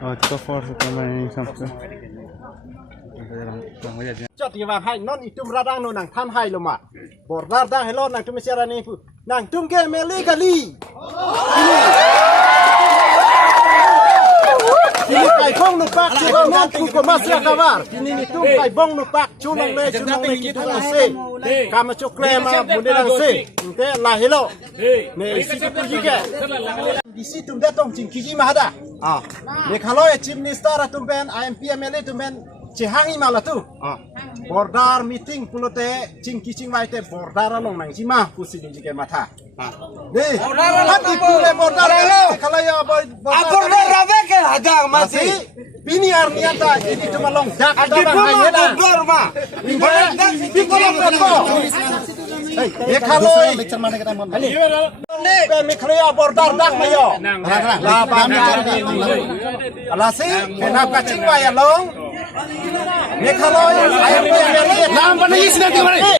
Oh, itu force kemarin sampai. Chọn thì vào hai non itum ra đang nang tham hai loma bor dar đang hello nang tum siara ni pu nang tum ke meli kali ini kai bong nu pak chulo non ku ko masya kabar ini ni tum kai bong nu pak chulong le gitu se kama chokle ma bunde lang se ke la hello ne isi pu jike di situ datong cing kiji mahada ne khalo ya chief minister tum ben IMP MLA tum ben cihangi malah tuh, bordar meeting pulote cing waite bordar along nang cima pusi di jika mata. Deh, hati pule bordar kalau ya bordar rabe ke hadang masih. Bini arniata ini cuma long dak adi pun bordar mah. Ya kalau mikroya bordar dak mayo. Lah alasi kenapa cing waya long? Kalau ayam yang lam panai sih nanti mana?